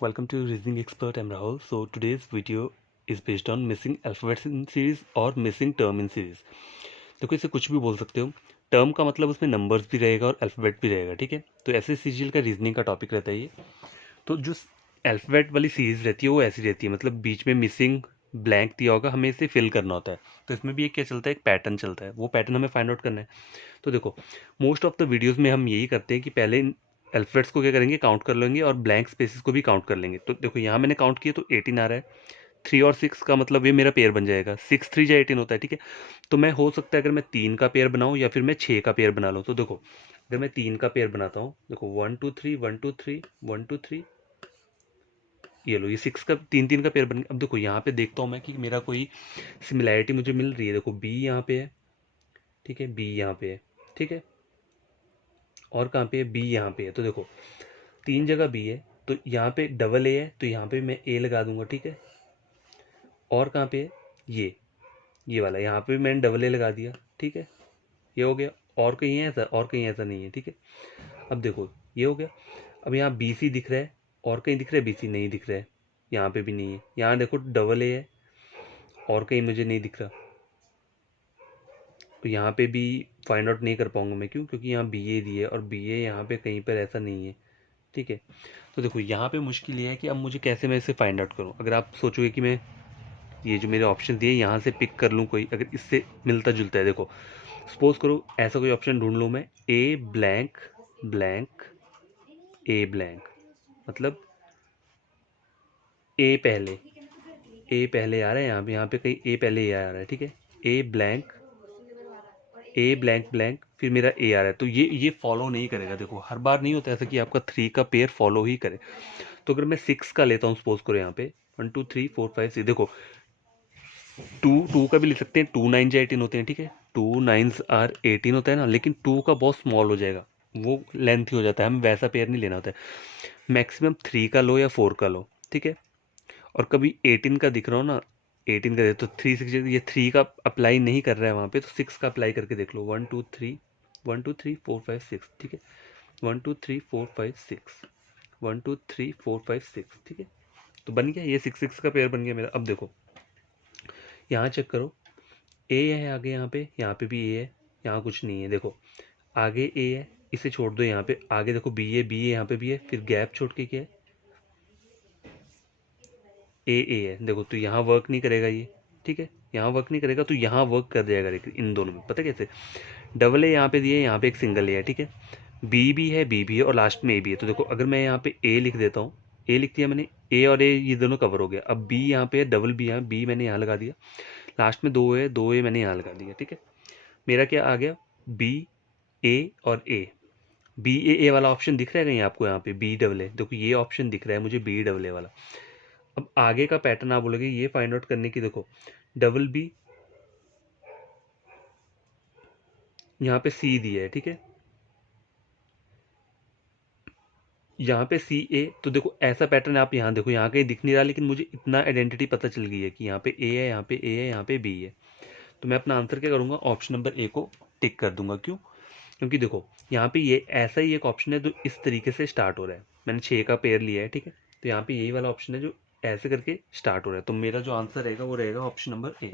Welcome to Reasoning Expert. I'm Rahul. So today's video is based on missing alphabets in series और missing term in series. देखो इसे कुछ भी बोल सकते हो. टर्म का मतलब उसमें नंबर्स भी रहेगा और अल्फ़ाबेट भी रहेगा, ठीक है. तो ऐसे सीजीएल का रीजनिंग का टॉपिक रहता है ये. तो जो अल्फ़ाबेट वाली सीरीज रहती है वो ऐसी रहती है, मतलब बीच में मिसिंग ब्लैंक दिया होगा, हमें इसे फिल करना होता है. तो इसमें भी एक क्या चलता है, एक पैटर्न चलता है, वो पैटर्न हमें फाइंड आउट करना है. तो देखो मोस्ट ऑफ द वीडियोस में हम यही करते हैं कि पहले अल्फ़ाबेट्स को क्या करेंगे, काउंट कर लेंगे और ब्लैंक स्पेसेस को भी काउंट कर लेंगे. तो देखो यहाँ मैंने काउंट किया तो 18 आ रहा है. 3 और 6 का मतलब ये मेरा पेयर बन जाएगा. 6 3 या 18 होता है, ठीक है. तो मैं हो सकता है अगर मैं 3 का पेयर बनाऊँ या फिर मैं 6 का पेयर बना लूँ. तो देखो अगर मैं 3 का पेयर बनाता हूँ, देखो 1 2 3 1 2 3 1 2 3, ये लो, ये 6 का 3 3 का पेयर बन गया. अब देखो यहाँ पे देखता हूँ मैं कि मेरा कोई सिमिलैरिटी मुझे मिल रही है. देखो बी यहाँ पे है, ठीक है, बी यहाँ पे है, ठीक है, और कहाँ पे है, बी यहाँ पे है. तो देखो 3 जगह बी है, तो यहाँ पे डबल ए है, तो यहाँ पे मैं ए लगा दूंगा, ठीक है. और कहाँ पे है, ये वाला, यहाँ पे भी मैंने डबल ए लगा दिया, ठीक है. ये हो गया. और कहीं है ऐसा, और कहीं ऐसा नहीं है, ठीक है. अब देखो ये हो गया. अब यहाँ बी सी दिख रहा है, और कहीं दिख रहा है बी सी, नहीं दिख रहा है. यहाँ पे भी नहीं है. यहाँ देखो डबल ए है, और कहीं मुझे नहीं दिख रहा. तो यहाँ पे भी फाइंड आउट नहीं कर पाऊंगा मैं. क्यों? क्योंकि यहाँ बी ए दिए और बी ए यहाँ पे कहीं पर ऐसा नहीं है, ठीक है. तो देखो यहाँ पे मुश्किल ये है कि अब मुझे कैसे मैं इसे फाइंड आउट करूँ. अगर आप सोचोगे कि मैं ये जो मेरे ऑप्शन दिए यहाँ से पिक कर लूँ कोई, अगर इससे मिलता जुलता है, देखो सपोज करो ऐसा कोई ऑप्शन ढूंढ लूँ मैं, a blank blank a blank, मतलब ए पहले आ रहा है यहाँ पे कहीं ए पहले ए आ रहा है, ठीक है. ए ब्लैंक ब्लैंक फिर मेरा ए आ रहा है. तो ये फॉलो नहीं करेगा. देखो हर बार नहीं होता ऐसा कि आपका 3 का पेयर फॉलो ही करे. तो अगर मैं 6 का लेता हूँ, सपोज करो यहाँ पे 1 2 3 4 5 6, देखो 2 का भी लिख सकते हैं. 2 9 18 होते हैं, ठीक है. 2 9s आर 18 होता है ना, लेकिन 2 का बहुत स्मॉल हो जाएगा, वो लेंथ ही हो जाता है. हमें वैसा पेयर नहीं लेना होता है. मैक्सिमम 3 का लो या 4 का लो, ठीक है. और कभी 18 का दिख रहा हो ना, 18 का दे तो 3 6, ये 3 का अप्लाई नहीं कर रहा है वहाँ पे, तो 6 का अप्लाई करके देख लो. 1 2 3 1 2 3 4 5 6, ठीक है. 1 2 3 4 5 6 1 2 3 4 5 6, ठीक है. तो बन गया, ये 6 6 का पेयर बन गया मेरा. अब देखो यहाँ चेक करो, ए है आगे, यहाँ पे भी ए है, यहाँ कुछ नहीं है. देखो आगे ए है, इसे छोड़ दो. यहाँ पे आगे देखो बी है, यहाँ पे भी है, फिर गैप छोड़ के क्या है, ए है. देखो तो यहाँ वर्क नहीं करेगा ये, ठीक है. यहाँ वर्क नहीं करेगा, तो यहाँ वर्क कर जाएगा. लेकिन इन दोनों में पता कैसे, डबल ए यहाँ पे दिए, यहाँ पे एक सिंगल ए है, ठीक है. बी भी है, बी भी है, और लास्ट में ए भी है. तो देखो अगर मैं यहाँ पे ए लिख देता हूँ, ए लिख दिया मैंने, ए और ए ये दोनों कवर हो गया. अब बी यहाँ पे है, डबल बी यहाँ, बी मैंने यहाँ लगा दिया. लास्ट में दो ए मैंने यहाँ लगा दिया, ठीक है. मेरा क्या आ गया, बी ए और ए. बी ए वाला ऑप्शन दिख रहा है कहीं आपको, यहाँ पे बी डबल ए, देखो ये ऑप्शन दिख रहा है मुझे, बी डबल ए वाला. अब आगे का पैटर्न आप बोलोगे ये फाइंड आउट करने की. देखो डबल बी, यहाँ पे सी दिया है, ठीक है. यहाँ पे सी ए, तो देखो ऐसा पैटर्न आप यहाँ देखो, यहाँ कहीं दिख नहीं रहा, लेकिन मुझे इतना आइडेंटिटी पता चल गई है कि यहाँ पे ए है, यहाँ पे ए है, यहाँ पे बी है. तो मैं अपना आंसर क्या करूँगा, ऑप्शन नंबर ए को टिक कर दूंगा. क्यों? क्योंकि देखो यहाँ पे ये ऐसा ही एक ऑप्शन है जो इस तरीके से स्टार्ट हो रहा है. मैंने 6 का पेयर लिया है, ठीक है. तो यहाँ पे यही वाला ऑप्शन है जो ऐसे करके स्टार्ट हो रहा है. तो मेरा जो आंसर रहेगा वो रहेगा ऑप्शन नंबर ए.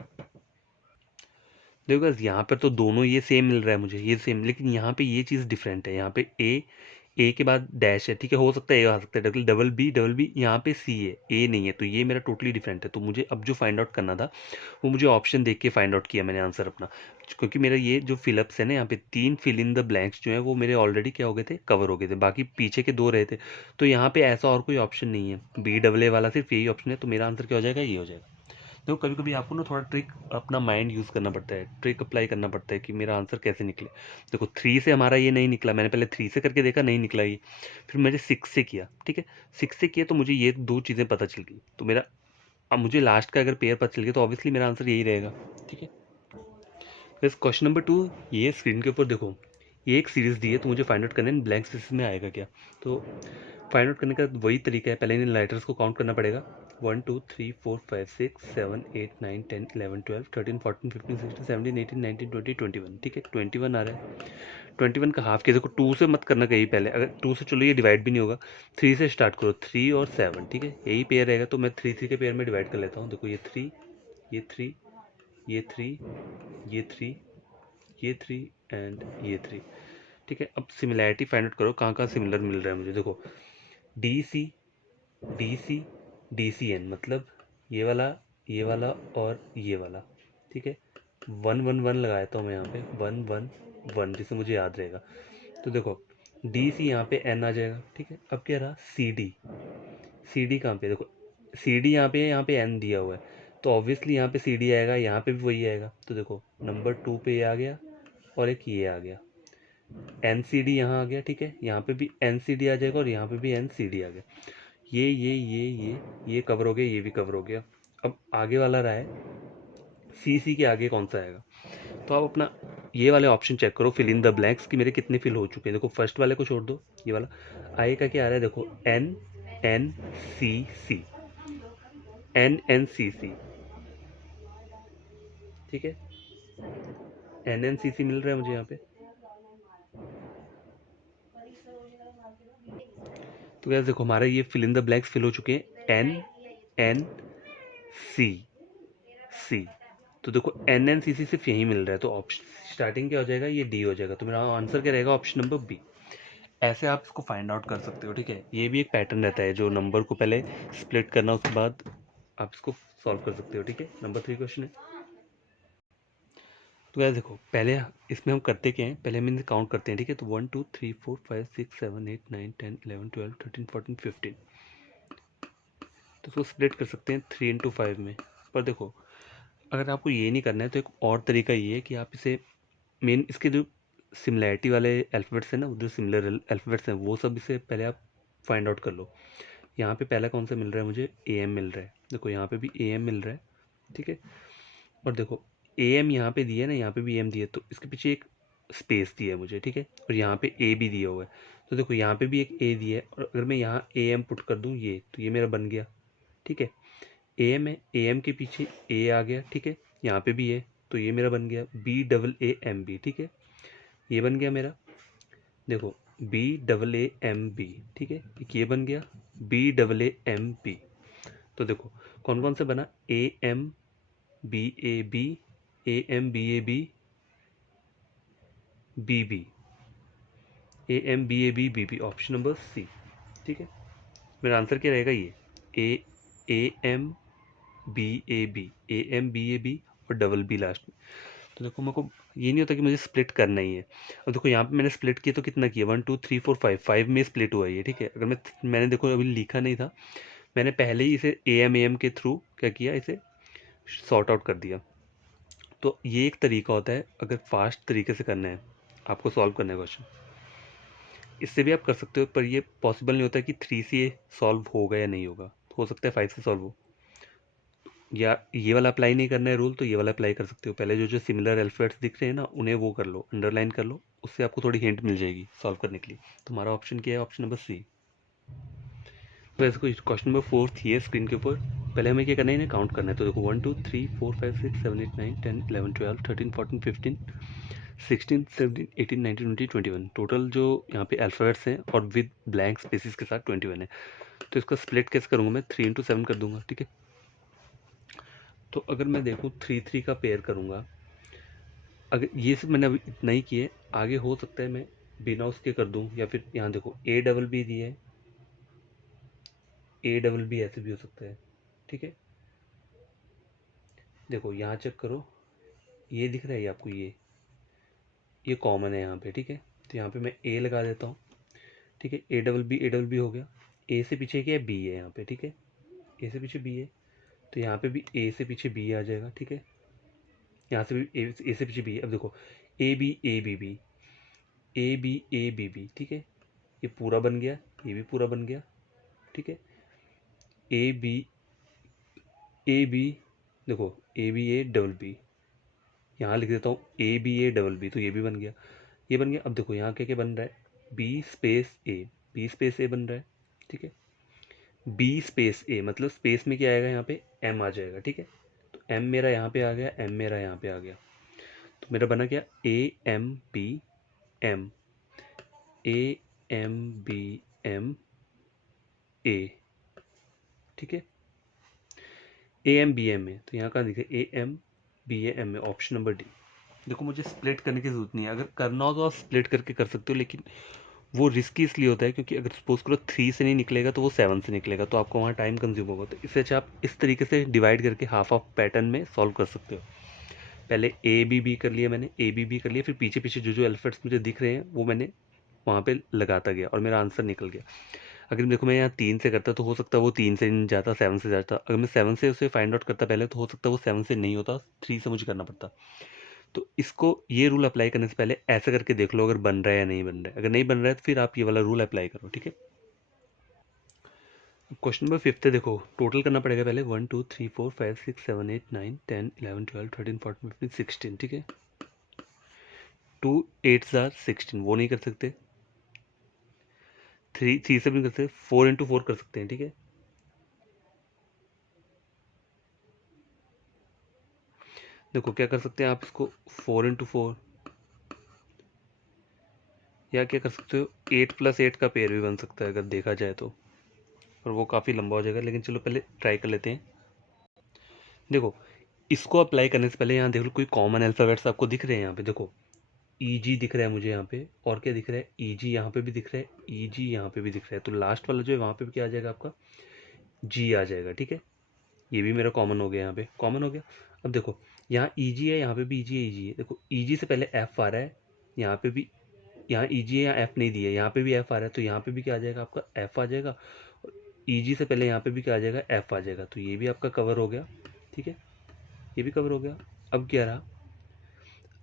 देखो गाइस यहाँ पर तो दोनों ये सेम मिल रहा है मुझे, ये सेम, लेकिन यहाँ पे ये चीज़ डिफरेंट है. यहाँ पे ए के बाद डैश है, ठीक है. हो सकता है ए आ सकता है, डबल बी, यहाँ पे सी है, ए नहीं है. तो ये मेरा टोटली डिफरेंट है. तो मुझे अब जो फाइंड आउट करना था वो मुझे ऑप्शन देख के फाइंड आउट किया मैंने आंसर अपना. क्योंकि मेरा ये जो फिलअप्स है ना, यहाँ पे 3 फिल इन द ब्लैंक्स जो है वो मेरे ऑलरेडी क्या हो गए थे, कवर हो गए थे. बाकी पीछे के 2 रहे थे. तो यहाँ पे ऐसा और कोई ऑप्शन नहीं है, बी डबल ए वाला सिर्फ यही ऑप्शन है. तो मेरा आंसर क्या हो जाएगा, ये हो जाएगा. देखो कभी कभी आपको ना थोड़ा ट्रिक, अपना माइंड यूज़ करना पड़ता है, ट्रिक अप्लाई करना पड़ता है कि मेरा आंसर कैसे निकले. देखो 3 से हमारा ये नहीं निकला, मैंने पहले 3 से करके देखा, नहीं निकला ये. फिर मैंने 6 से किया, ठीक है. 6 से किया तो मुझे ये 2 चीज़ें पता चल गई. तो मेरा, अब मुझे लास्ट का अगर पेयर पता चल गया तो ऑब्वियसली मेरा आंसर यही रहेगा, ठीक है. बस क्वेश्चन नंबर 2 ये स्क्रीन के ऊपर देखो, ये एक सीरीज़ दी है तो मुझे फाइंड आउट करना है ब्लैंक स्पेसेस में आएगा क्या। तो फाइंड आउट करने का वही तरीका है, पहले इन लाइटर्स को काउंट करना पड़ेगा। 1 2 3 4 5 6 7 8 9 10 11 12 13 14 15 16 17 18 19 20 21, ठीक है 21 आ रहा है। 21 का हाफ किया, देखो 2 से मत करना कहीं पहले, अगर 2 से चलो ये डिवाइड भी नहीं होगा, 3 से स्टार्ट करो, 3 और 7, ठीक है यही पेयर रहेगा। तो मैं 3 3 के पेयर में डिवाइड कर लेता हूँ। देखो ये 3, ये 3, ये 3, ये 3, ये 3 एंड ये 3, ठीक है। अब सिमिलैरिटी फाइंड आउट करो, कहाँ कहाँ सिमिलर मिल रहा है मुझे। देखो D C, D C, D C N, मतलब ये वाला और ये वाला, ठीक है। 1 1 1 लगाया था मैं यहाँ पे, 1 1 1, जिससे मुझे याद रहेगा। तो देखो डी सी यहाँ पे एन आ जाएगा, ठीक है। अब क्या रहा सी डी, सी डी कहाँ पे, देखो सी डी यहाँ पे है, यहाँ पे एन दिया हुआ है, तो ऑब्वियसली यहाँ पे सी डी आएगा, यहाँ पे भी वही आएगा। तो देखो नंबर 2 पे ये आ गया और एक ये आ गया, एन सी डी यहाँ आ गया, ठीक है। यहाँ पे भी एन सी डी आ जाएगा और यहाँ पे भी एन सी डी आ गया। ये कवर हो गया, ये भी कवर हो गया। अब आगे वाला रहा है सी सी के आगे कौन सा आएगा। तो आप अपना ये वाले ऑप्शन चेक करो, फिल इन द ब्लैंक्स कि मेरे कितने फिल हो चुके हैं। देखो फर्स्ट वाले को छोड़ दो, ये वाला आए का क्या आ रहा है, देखो एन एन सी सी, एन एन सी सी, ठीक है एन एन सी सी मिल रहा है मुझे यहाँ पे। तो क्या देखो हमारा ये fill in the blanks fill हो चुके हैं, एन एन सी सी। तो देखो एन एन सी सी सिर्फ यही मिल रहा है, तो ऑप्शन स्टार्टिंग क्या हो जाएगा, ये डी हो जाएगा। तो मेरा आंसर क्या रहेगा, ऑप्शन नंबर बी। ऐसे आप इसको फाइंड आउट कर सकते हो, ठीक है। ये भी एक पैटर्न रहता है, जो नंबर को पहले स्प्लिट करना, उसके बाद आप इसको सॉल्व कर सकते हो, ठीक है। नंबर 3 क्वेश्चन है। तो यार देखो पहले इसमें हम करते क्या हैं, पहले हम इन्हें काउंट करते हैं, ठीक है। तो 1 2 3 4 5 6 7 8 9 10 11 12 13 14 15, तो इसको स्प्लिट कर सकते हैं 3 इंटू 5 में। पर देखो अगर आपको ये नहीं करना है तो एक और तरीका ये है कि आप इसे मेन इसके जो सिमिलैरिटी वाले अल्फ़ाबेट्स हैं ना, जो सिमिलर अल्फ़ाबेट्स हैं, वो सब इसे पहले आप फाइंड आउट कर लो। यहाँ पे पहला कौन सा मिल रहा है मुझे, ए एम मिल रहा है। देखो यहाँ पे भी ए एम मिल रहा है, ठीक है। और देखो ए एम यहाँ पे दिया है ना, यहाँ पे भी एम दिया है, तो इसके पीछे एक स्पेस दिया है मुझे, ठीक है। और यहाँ पे ए भी दिया हुआ है, तो देखो यहाँ पे भी एक ए दिया है, और अगर मैं यहाँ ए एम पुट कर दूँ ये, तो ये मेरा बन गया, ठीक है। ए एम है, ए एम के पीछे ए आ गया, ठीक है। यहाँ पे भी है, तो ये मेरा बन गया B double A M B, ठीक है। ये बन गया मेरा, देखो B double A M B, ठीक है। एक ये बन गया B double A M B. तो देखो कौन कौन से बना, A M B A B, A M B A B, B B, A M B A B B B, option number C, ठीक है। मेरा आंसर क्या रहेगा, ये A M B A B, A M B A B और double B last में। तो देखो मेरे को ये नहीं होता कि मुझे स्प्लिट करना ही है। अब देखो यहाँ पे मैंने स्प्लिट किया तो कितना किया, 1 2 3 4 5, 5 में स्प्लिट हुआ है ये, ठीक है। अगर मैंने देखो अभी लिखा नहीं था, मैंने पहले ही इसे ए एम के थ्रू क्या किया, इसे सॉर्ट आउट कर दिया। तो ये एक तरीका होता है, अगर फास्ट तरीके से करना है आपको सॉल्व करना है क्वेश्चन, इससे भी आप कर सकते हो। पर ये पॉसिबल नहीं होता कि 3 से सॉल्व होगा या नहीं होगा, हो सकता है 5 से सॉल्व हो। या ये वाला अप्लाई नहीं करना है रूल, तो ये वाला अप्लाई कर सकते हो। पहले जो जो सिमिलर अल्फाबेट्स दिख रहे हैं ना, उन्हें वो कर लो, अंडरलाइन कर लो, उससे आपको थोड़ी हिंट मिल जाएगी सॉल्व करने के लिए। तुम्हारा ऑप्शन क्या है, ऑप्शन नंबर सी। तो ऐसे कुछ क्वेश्चन नंबर 4 थी है स्क्रीन के ऊपर, पहले हमें क्या करना है, इन्हें काउंट करना है। तो देखो 1 2 3 4 5 6 7 8 9 10 11 12 13 14 15 16 17 18 19 20 21, टोटल जो यहाँ पे अल्फ़ाबेट्स हैं और विद ब्लैंक स्पेसिस के साथ 21 है। तो इसका स्प्लिट कैसे करूँगा मैं, 3 इंटू 7 कर दूंगा, ठीक है। तो अगर मैं देखूँ 3 3 का पेयर करूँगा, अगर ये सब मैंने अभी इतना ही किए, आगे हो सकता है मैं बिना उसके कर दूँ, या फिर यहाँ देखो ए डबल बी दिया है, ए डबल बी ऐसे भी हो सकता है, ठीक है। देखो यहाँ चेक करो, ये दिख रहा है आपको, ये कॉमन है यहाँ पे, ठीक है। तो यहाँ पे मैं ए लगा देता हूँ, ठीक है। ए डबल बी हो गया, ए से पीछे क्या है, बी है यहाँ पे, ठीक है। ए से पीछे बी है, तो यहाँ पे भी ए से पीछे बी आ जाएगा, ठीक है। यहाँ से भी ए से पीछे बी है। अब देखो A B A B B, A B A B B, ठीक है। ये पूरा बन गया, ये भी पूरा बन गया, ठीक है। ए बी ए बी, देखो A B A double B, यहाँ लिख देता हूँ A B A double B, तो ये भी बन गया। ये बन गया। अब देखो यहाँ क्या क्या बन रहा है, बी स्पेस ए, बी स्पेस ए बन रहा है, ठीक है। बी स्पेस ए मतलब स्पेस में क्या आएगा, यहाँ पे एम आ जाएगा, ठीक है। तो एम मेरा यहाँ पे आ गया, एम मेरा यहाँ पे आ गया, तो मेरा बना क्या, A M B M, A M B M A, ठीक है। ए एम बी एम है, तो यहाँ कहाँ दिखे, A M B A M है, ऑप्शन नंबर डी। देखो मुझे स्प्लिट करने की जरूरत नहीं है, अगर करना हो तो आप स्प्लिट करके कर सकते हो, लेकिन वो रिस्की इसलिए होता है क्योंकि अगर सपोज करो 3 से नहीं निकलेगा तो वो 7 से निकलेगा, तो आपको वहाँ टाइम कंज्यूम होगा। तो इससे अच्छा आप इस तरीके से डिवाइड करके हाफ ऑफ पैटर्न में सॉल्व कर सकते हो। पहले ए बी बी कर लिया मैंने, ए बी बी कर लिया, फिर पीछे पीछे जो जो अल्फाबेट्स मुझे दिख रहे हैं वो मैंने वहाँ पे लगाता गया और मेरा आंसर निकल गया। अगर देखो मैं यहाँ 3 से करता तो हो सकता है वो 3 से नहीं जाता, 7 से जाता। अगर मैं 7 से उसे फाइंड आउट करता पहले तो हो सकता है वो 7 से नहीं होता, 3 से मुझे करना पड़ता। तो इसको ये रूल अप्लाई करने से पहले ऐसा करके देख लो अगर बन रहा है या नहीं बन रहा है। अगर नहीं बन रहा है तो फिर आप ये वाला रूल अप्लाई करो, ठीक है। क्वेश्चन नंबर 5 है, देखो टोटल करना पड़ेगा पहले 1 2 3 4 5 6 7 8 9 10 11 12 13 14 15 16, ठीक है। 2 8 आर 16, वो नहीं कर सकते। 3 से भी नहीं कर सकते, 4 इंटू 4 कर सकते हैं, ठीक है। देखो क्या कर सकते हैं आप इसको, 4 इंटू 4, या क्या कर सकते हो 8 प्लस 8 का पेयर भी बन सकता है अगर देखा जाए तो, और वो काफ़ी लंबा हो जाएगा, लेकिन चलो पहले ट्राई कर लेते हैं। देखो इसको अप्लाई करने से पहले यहाँ देख लो कोई कॉमन अल्फ़ाबेट्स आपको दिख रहे हैं, यहाँ पे देखो ई जी दिख रहा है मुझे यहाँ पे, और क्या दिख रहा है, ई जी यहाँ पे भी दिख रहा है, ई जी यहाँ पे भी दिख रहा है, तो लास्ट वाला जो है वहाँ पे भी क्या आ जाएगा आपका, जी आ जाएगा, ठीक है। ये भी मेरा कॉमन हो गया, यहाँ पे कॉमन हो गया। अब देखो यहाँ ई जी है, यहाँ पे भी ई जी है, ई जी है, देखो ई जी से पहले एफ आ रहा है, यहाँ पे भी, यहाँ ई जी है, यहाँ एफ नहीं दिया, यहाँ पे भी एफ आ रहा है, तो यहाँ पे भी क्या आ जाएगा आपका, एफ आ जाएगा। ई जी से पहले यहाँ पे भी क्या आ जाएगा, एफ आ जाएगा, तो ये भी आपका कवर हो गया, ठीक है। ये भी कवर हो गया। अब क्या रहा,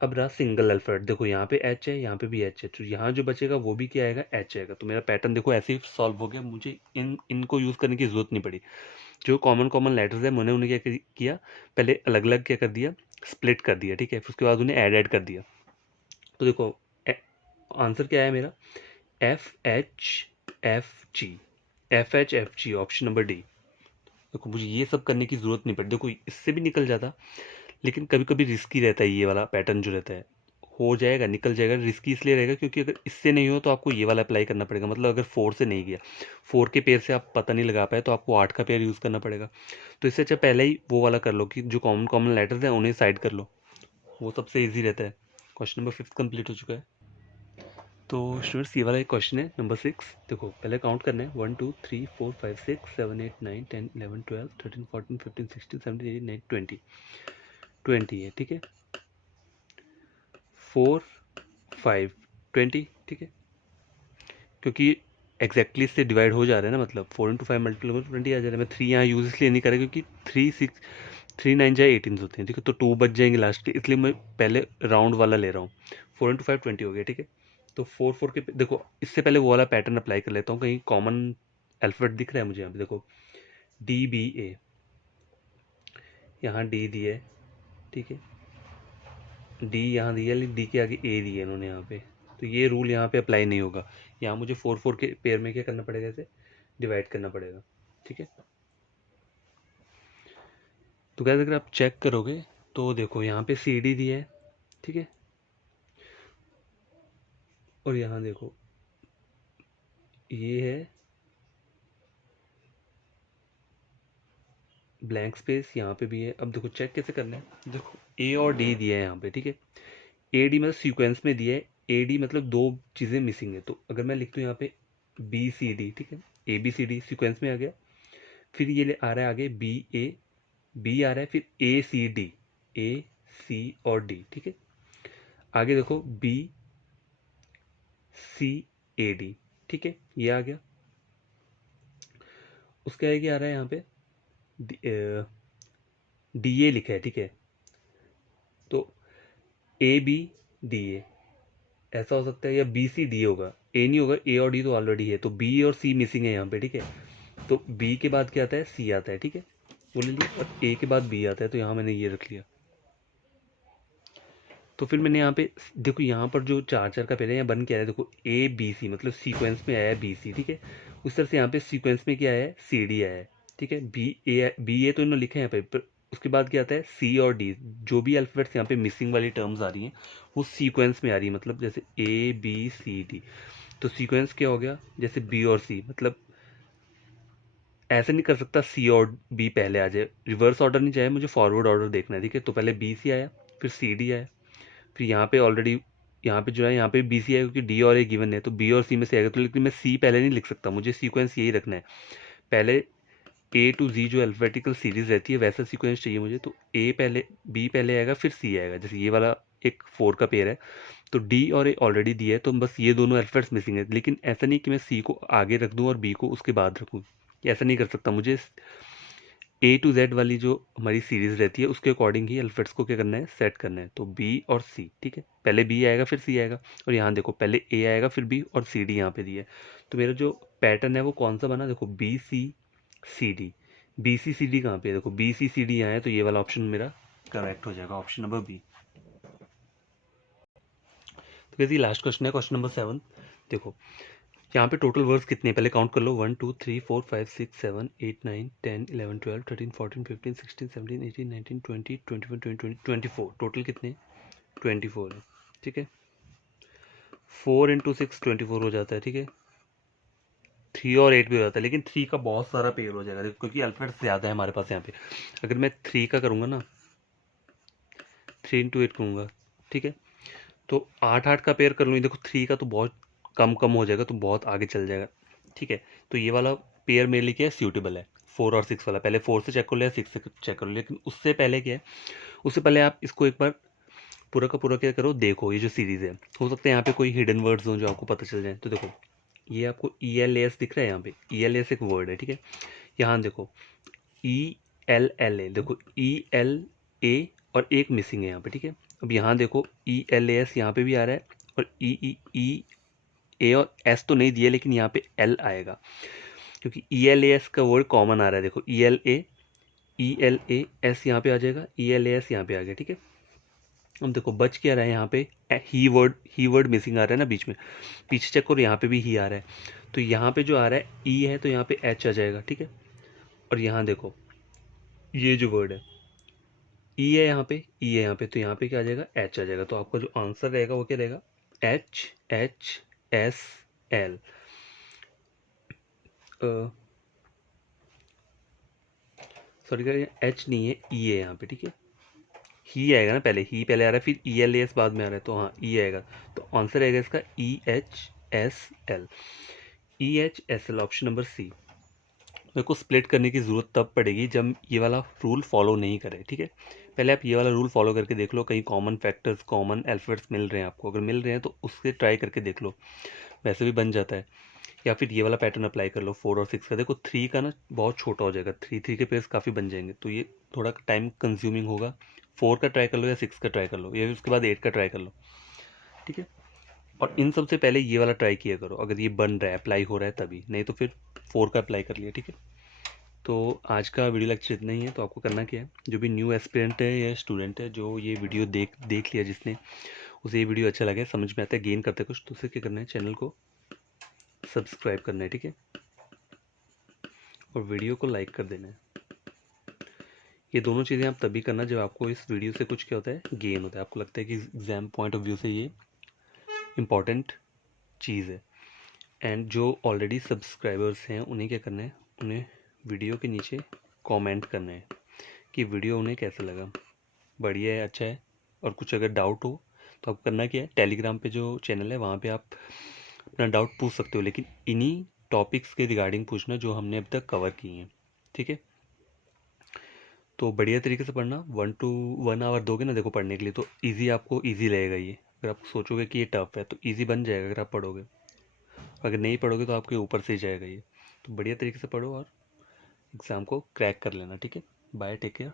अब रहा सिंगल अल्फाबेट, देखो यहाँ पे एच है, यहाँ पे भी एच है, तो यहाँ जो बचेगा वो भी क्या आएगा, एच आएगा। तो मेरा पैटर्न देखो ऐसे ही सॉल्व हो गया, मुझे इनको यूज़ करने की जरूरत नहीं पड़ी। जो कॉमन कॉमन लेटर्स है मैंने उन्हें क्या किया, पहले अलग अलग क्या कर दिया, स्प्लिट कर दिया, ठीक है। फिर उसके बाद उन्हें ऐड कर दिया। तो देखो आंसर क्या है मेरा, F H F G, F H F G, option number D. देखो मुझे ये सब करने की ज़रूरत नहीं पड़ी, देखो इससे भी निकल जाता, लेकिन कभी कभी रिस्की रहता है ये वाला पैटर्न जो रहता है। हो जाएगा, निकल जाएगा, रिस्की इसलिए रहेगा क्योंकि अगर इससे नहीं हो तो आपको ये वाला अप्लाई करना पड़ेगा। मतलब अगर 4 से नहीं गया, 4 के पेयर से आप पता नहीं लगा पाए तो आपको 8 का पेयर यूज़ करना पड़ेगा। तो इससे अच्छा पहले ही वो वाला कर लो कि जो कॉमन कॉमन लेटर्स हैं उन्हें साइड कर लो, वो सबसे ईजी रहता है। क्वेश्चन नंबर 5 कंप्लीट हो चुका है। तो स्टूडेंट्स ये वाला एक क्वेश्चन है नंबर 6। देखो पहले काउंट करना है 1 2 3 4 5 6 7 8 9 10 11 12 13 14 15 16 17 18 19 20, 20 है, ठीक है। 4 5 20, ठीक है, क्योंकि एग्जैक्टली इससे डिवाइड हो जा रहा है ना, मतलब 4 इंटू 5 मल्टीपल 20 आ जा रहा है। मैं 3 यहाँ यूज इसलिए नहीं कर रहा क्योंकि 3 6 3 9 जाए 18 होते हैं, ठीक है, तो 2 बच जाएंगे लास्ट के, इसलिए मैं पहले राउंड वाला ले रहा हूँ। 4 इंटू 5 20 हो गया, ठीक है। तो 4 4 के देखो इससे पहले वो वाला पैटर्न अप्लाई कर लेता हूँ, कहीं कॉमन अल्फाबेट दिख रहा है मुझे यहाँ पे, देखो डी बी ए, यहाँ डी दिया है, ठीक है, डी यहाँ दिया, लेकिन डी के आगे ए दिया है इन्होंने यहाँ पे, तो ये रूल यहाँ पे अप्लाई नहीं होगा। यहाँ मुझे 4 4 के पेयर में क्या करना पड़ेगा, इसे डिवाइड करना पड़ेगा, ठीक है। तो क्या अगर आप चेक करोगे तो देखो यहाँ पे सी डी दिया है, ठीक है, और यहाँ देखो ये है ब्लैंक स्पेस, यहाँ पे भी है। अब देखो चेक कैसे करना है, देखो ए और डी दिया है यहाँ पे, ठीक है। ए डी मतलब सीक्वेंस में दिया है, ए डी मतलब दो चीज़ें मिसिंग है, तो अगर मैं लिख दूँ यहाँ पे बी सी डी, ठीक है, A B C D sequence में आ गया। फिर ये आ रहा है आगे बी ए, बी आ रहा है, फिर ए सी डी, ए सी और डी, ठीक है। आगे देखो बी सी ए डी, ठीक है, ये आ गया। उसके आगे आ रहा है यहाँ पे डी ए लिखा है, ठीक है, तो ए बी डी ए ऐसा हो सकता है, या बी सी डी होगा, ए नहीं होगा, ए और डी तो ऑलरेडी है, तो बी और सी मिसिंग है यहाँ पे, ठीक है। तो बी के बाद क्या आता है, सी आता है, ठीक है, वो ले लिया, और ए के बाद बी आता है, तो यहाँ मैंने ये रख लिया। तो फिर मैंने यहाँ पे देखो, यहाँ पर जो 4 का पहले यहाँ बन के आया है, देखो ABC मतलब सीक्वेंस में आया है BC, ठीक है। उस तरह से यहाँ पे सीक्वेंस में क्या आया है, CD आया है, ठीक है। BA तो इन्होंने लिखा है यहाँ पे, पर उसके बाद क्या आता है C और D। जो भी अल्फ़ाबेट्स यहाँ पे मिसिंग वाली टर्म्स आ रही हैं वो सीक्वेंस में आ रही है, मतलब जैसे ABCD। तो सीक्वेंस क्या हो गया, जैसे B और C, मतलब ऐसे नहीं कर सकता C और B पहले आ जाए, रिवर्स ऑर्डर नहीं चाहिए मुझे, फॉरवर्ड ऑर्डर देखना है, ठीक है। तो पहले BC आया, फिर CD आया, फिर यहाँ पे ऑलरेडी यहाँ पे जो है यहाँ पे BC आया क्योंकि D और A गिवन है, तो B और C में से आएगा। तो लेकिन मैं C पहले नहीं लिख सकता, मुझे सीक्वेंस यही रखना है, पहले A to Z जो अल्फाबेटिकल सीरीज रहती है वैसा सीक्वेंस चाहिए मुझे। तो A पहले, B पहले आएगा, फिर C आएगा। जैसे ये वाला एक 4 का पेयर है, तो D और A ऑलरेडी दिया है, तो बस ये दोनों अल्फाबेट्स मिसिंग है। लेकिन ऐसा नहीं कि मैं C को आगे रख दूँ और B को उसके बाद रखूँ, ऐसा नहीं कर सकता। मुझे A to Z वाली जो हमारी सीरीज रहती है उसके अकॉर्डिंग ही अल्फाबेट्स को क्या करना है, सेट करना है। तो B और C, ठीक है, पहले B आएगा फिर C आएगा। और यहाँ देखो पहले A आएगा फिर B और CD यहाँ पे दिया है। तो मेरा जो पैटर्न है वो कौन सा बना, देखो BCCD। BCCD कहाँ पे है, देखो BCCD यहाँ है, तो ये वाला ऑप्शन मेरा करेक्ट हो जाएगा, ऑप्शन नंबर B। तो कैसे लास्ट क्वेश्चन है, क्वेश्चन नंबर 7। देखो यहाँ पे टोटल वर्ड्स कितने हैं, पहले काउंट कर लो, 1 2 3 4 5 6 7 8 9 10 11 12 13 14 15 16 17 18 19 20 21 22 24। टोटल कितने, 24 है, ठीक है। 4 × 6 24 हो जाता है, ठीक है। 3 और 8 भी हो जाता है, लेकिन 3 का बहुत सारा पेयर हो जाएगा क्योंकि अल्फाबेट्स ज़्यादा है हमारे पास यहाँ पे। अगर मैं 3 का करूँगा ना, 3 × 8 करूँगा, ठीक है, तो 8 का पेयर कर लूँ। देखो 3 का तो बहुत कम कम हो जाएगा, तो बहुत आगे चल जाएगा, ठीक है। तो ये वाला पेयर मेरे लिए क्या है, सूटेबल है, 4 और 6 वाला। पहले 4 से चेक कर लो या 6 से चेक कर लो, लेकिन उससे पहले क्या है, उससे पहले आप इसको एक बार पूरा का पूरा क्या करो, देखो ये जो सीरीज़ है, हो सकता है यहाँ पे कोई हिडन वर्ड्स हो जो आपको पता चल जाए। तो देखो ये आपको ELAS दिख रहा है, यहाँ पे ELAS एक वर्ड है, ठीक है। यहाँ देखो ELLA, देखो ELA और एक मिसिंग है यहाँ पे, ठीक है। अब यहाँ देखो ELAS यहाँ पे भी आ रहा है, और A और S तो नहीं दिया, लेकिन यहाँ पे L आएगा क्योंकि ELAS का वर्ड कॉमन आ रहा है। देखो ELAS यहाँ पे आ जाएगा, ELAS यहाँ पे आ गया, ठीक है। अब देखो बच क्या रहा है, यहाँ पे ही वर्ड मिसिंग आ रहा है ना बीच में, पीछे चेक करो यहाँ पे भी ही आ रहा है। तो यहाँ पे जो आ रहा है E है, तो यहाँ पे H आ जाएगा, ठीक है। और यहाँ देखो ये जो वर्ड है E है, यहाँ पे E है यहाँ पे, तो यहाँ पे क्या आ जाएगा, H आ जाएगा। तो आपका जो आंसर रहेगा वो क्या रहेगा, HHSL। सॉरी H नहीं है, E है यहाँ पे, ठीक है। ही आएगा ना, पहले ही पहले आ रहा है, फिर ELAS बाद में आ रहा है, तो हाँ E आएगा। तो आंसर आएगा इसका EHSL। EHSL option number C। मेरे को स्प्लिट करने की ज़रूरत तब पड़ेगी जब ये वाला रूल फॉलो नहीं करे, ठीक है। पहले आप ये वाला रूल फॉलो करके देख लो, कहीं कॉमन फैक्टर्स, कॉमन अल्फाबेट्स मिल रहे हैं आपको। अगर मिल रहे हैं तो उससे ट्राई करके देख लो, वैसे भी बन जाता है। या फिर ये वाला पैटर्न अप्लाई कर लो 4 और 6 का। देखो 3 का ना बहुत छोटा हो जाएगा, 3 के पेयर्स काफ़ी बन जाएंगे, तो ये थोड़ा टाइम कंज्यूमिंग होगा। 4 का ट्राई कर लो या 6 का ट्राई कर लो, या फिर उसके बाद 8 का ट्राई कर लो, ठीक है। और इन सबसे पहले ये वाला ट्राई किया करो, अगर ये बन रहा है, अप्लाई हो रहा है तभी, नहीं तो फिर 4 का अप्लाई कर लिया, ठीक है। तो आज का वीडियो लेक्चर इतना ही है। तो आपको करना क्या है, जो भी न्यू एस्पिरेंट है या स्टूडेंट है, जो ये वीडियो देख लिया जिसने, उसे ये वीडियो अच्छा लगे, समझ में आता है, गेन करते कुछ, तो उसे क्या करना है, चैनल को सब्सक्राइब करना है, ठीक है, और वीडियो को लाइक कर देना है। ये दोनों चीज़ें आप तभी करना जब आपको इस वीडियो से कुछ क्या होता है, गेन होता है, आपको लगता है कि एग्ज़ाम पॉइंट ऑफ व्यू से ये इम्पॉर्टेंट चीज़ है। एंड जो ऑलरेडी सब्सक्राइबर्स हैं उन्हें क्या करना है, उन्हें वीडियो के नीचे कमेंट करना है कि वीडियो उन्हें कैसा लगा, बढ़िया है, अच्छा है। और कुछ अगर डाउट हो तो आप करना क्या है, टेलीग्राम पे जो चैनल है वहाँ पे आप अपना डाउट पूछ सकते हो, लेकिन इन्हीं टॉपिक्स के रिगार्डिंग पूछना जो हमने अब तक कवर किए हैं, ठीक है। तो बढ़िया तरीके से पढ़ना, 1 आवर दोगे ना देखो पढ़ने के लिए, तो ईजी, आपको ईजी लगेगा ये। अगर आप सोचोगे कि ये टफ है तो ईजी बन जाएगा अगर आप पढ़ोगे, अगर नहीं पढ़ोगे तो आपके ऊपर से ही जाएगा ये। तो बढ़िया तरीके से पढ़ो और एग्ज़ाम को क्रैक कर लेना, ठीक है। Bye, take care.